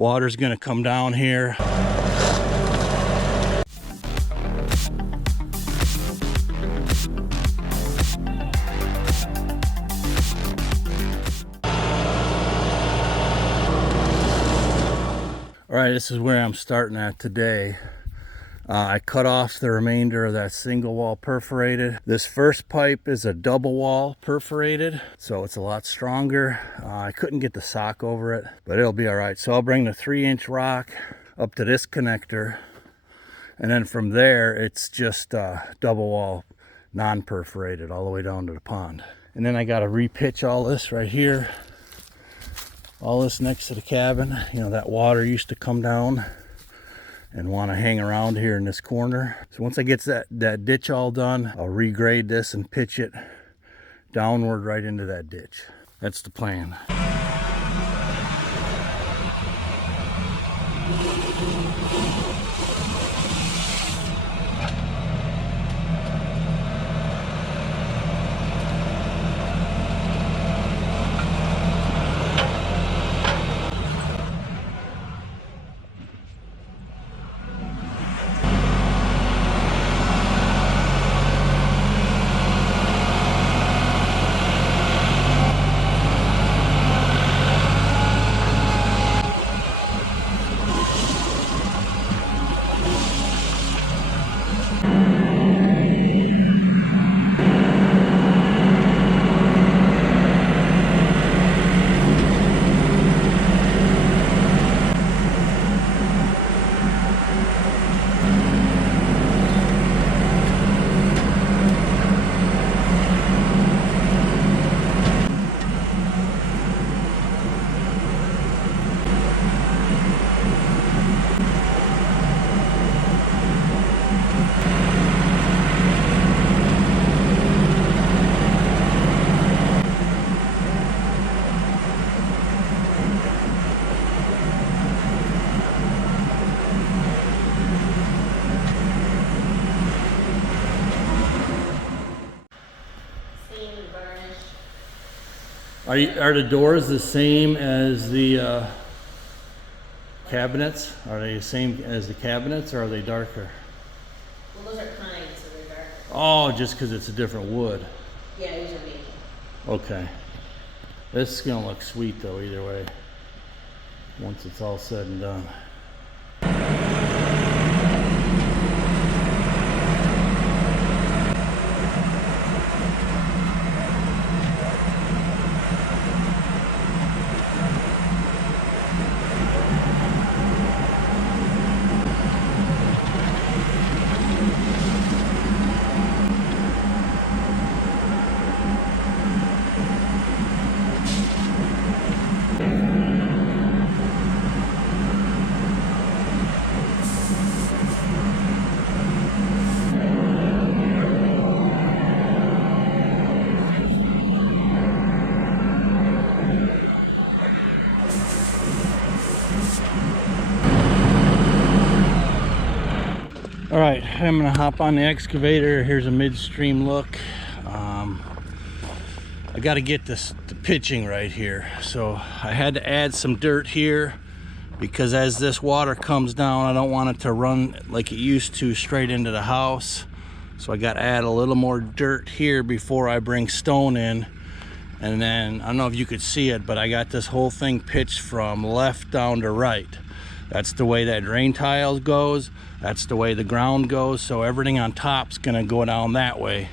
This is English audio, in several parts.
Water's gonna come down here. All right, this is where I'm starting at today. I cut off the remainder of that single wall perforated. This first pipe is a double wall perforated, so it's a lot stronger. I couldn't get the sock over it, but it'll be all right. So I'll bring the 3-inch rock up to this connector, and then from there it's just double wall non-perforated all the way down to the pond. And then I got to repitch all this right here, all this next to the cabin. You know, that water used to come down and want to hang around here in this corner. So once I get that ditch all done, I'll regrade this and pitch it downward right into that ditch. That's the plan. Are the doors the same as the cabinets? Are they the same as the cabinets, or are they darker? Well, those are pine, so they're darker. Oh, just because it's a different wood. Yeah, usually. Okay. This is gonna look sweet though, either way, once it's all said and done. All right, I'm gonna hop on the excavator. Here's a midstream look. I got to get the pitching right here. So I had to add some dirt here because as this water comes down, I don't want it to run like it used to straight into the house. So I got to add a little more dirt here before I bring stone in. And then, I don't know if you could see it, but I got this whole thing pitched from left down to right. That's the way that drain tile goes. That's the way the ground goes. So everything on top's gonna go down that way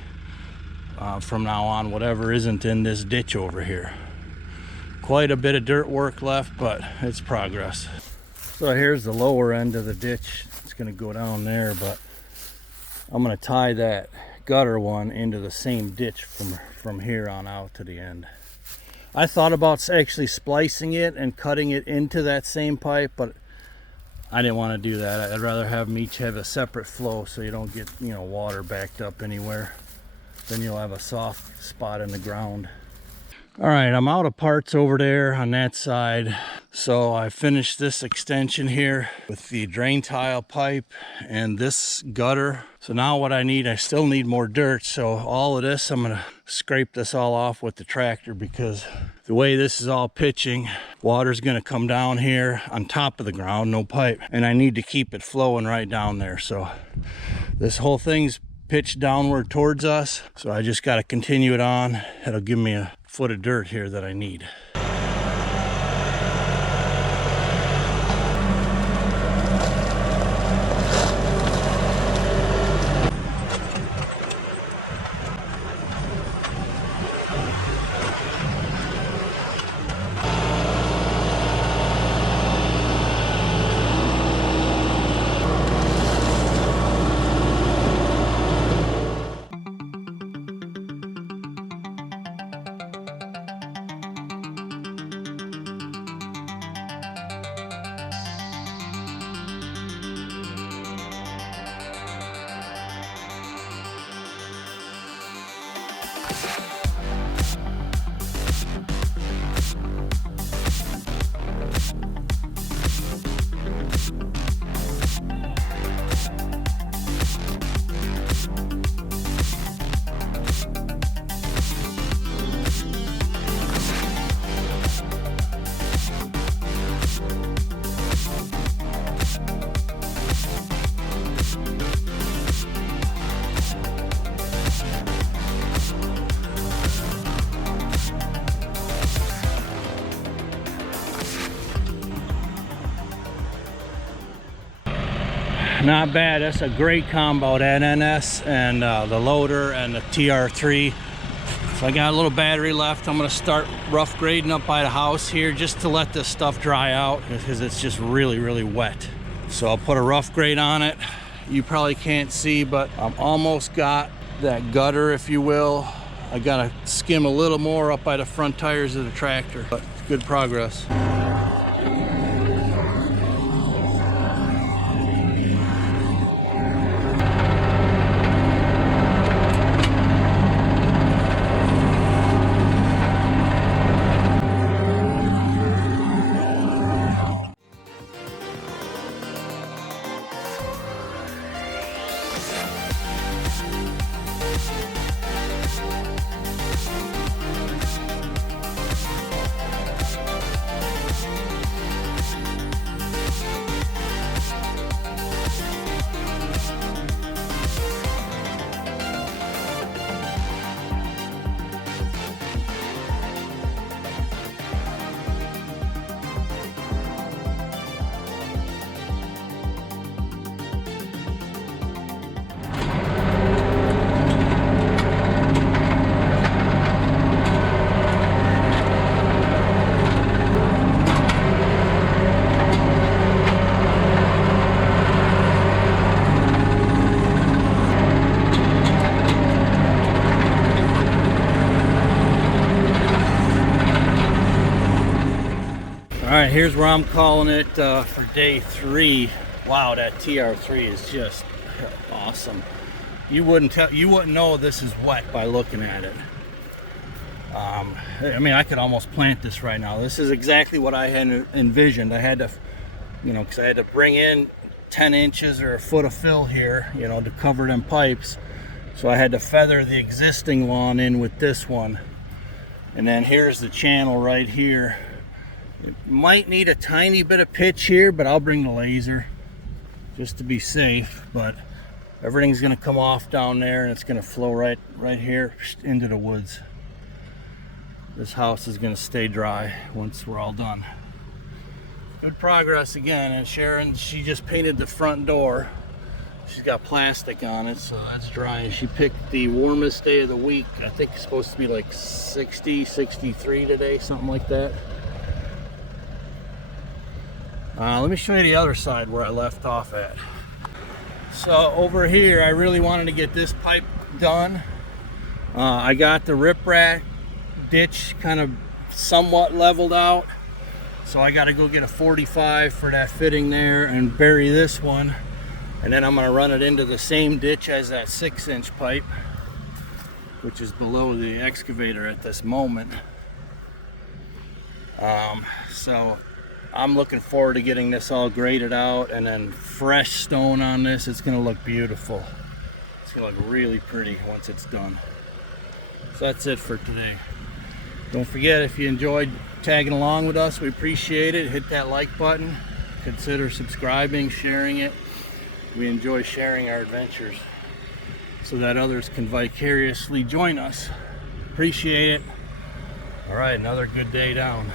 from now on, whatever isn't in this ditch over here. Quite a bit of dirt work left, but it's progress. So here's the lower end of the ditch. It's gonna go down there, but I'm gonna tie that gutter one into the same ditch from here on out to the end. I thought about actually splicing it and cutting it into that same pipe, but I didn't want to do that. I'd rather have them each have a separate flow so you don't get, you know, water backed up anywhere. Then you'll have a soft spot in the ground. All right, I'm out of parts over there on that side. So I finished this extension here with the drain tile pipe and this gutter. So now what I need, I still need more dirt. So all of this I'm gonna scrape this all off with the tractor, because the way this is all pitching, water's gonna come down here on top of the ground, no pipe, and I need to keep it flowing right down there. So this whole thing's pitched downward towards us, so I just got to continue it on. It'll give me a foot of dirt here that I need. Not bad. That's a great combo, that NS and the loader and the TR3. So I got a little battery left. I'm gonna start rough grading up by the house here just to let this stuff dry out, because it's just really wet. So I'll put a rough grade on it. You probably can't see, but I'm almost got that gutter, if you will. I gotta skim a little more up by the front tires of the tractor, but good progress. All right, here's where I'm calling it for day 3. Wow, that TR3 is just awesome. You wouldn't know this is wet by looking at it. I mean, I could almost plant this right now. This is exactly what I had envisioned. I had to, you know, because I had to bring in 10 inches or a foot of fill here, you know, to cover them pipes. So I had to feather the existing lawn in with this one. And then here's the channel right here. It might need a tiny bit of pitch here, but I'll bring the laser just to be safe. But everything's going to come off down there, and it's going to flow right here into the woods. This house is going to stay dry once we're all done. Good progress again. And Sharon, she just painted the front door. She's got plastic on it, so that's dry. She picked the warmest day of the week. I think it's supposed to be like 60, 63 today, something like that. Let me show you the other side where I left off at. So over here, I really wanted to get this pipe done. I got the riprap ditch kind of somewhat leveled out. So I got to go get a 45 for that fitting there and bury this one. And then I'm going to run it into the same ditch as that 6-inch pipe, which is below the excavator at this moment. So I'm looking forward to getting this all graded out and then fresh stone on this. It's going to look beautiful. It's going to look really pretty once it's done. So that's it for today. Don't forget, if you enjoyed tagging along with us, we appreciate it. Hit that like button. Consider subscribing, sharing it. We enjoy sharing our adventures so that others can vicariously join us. Appreciate it. All right, another good day down.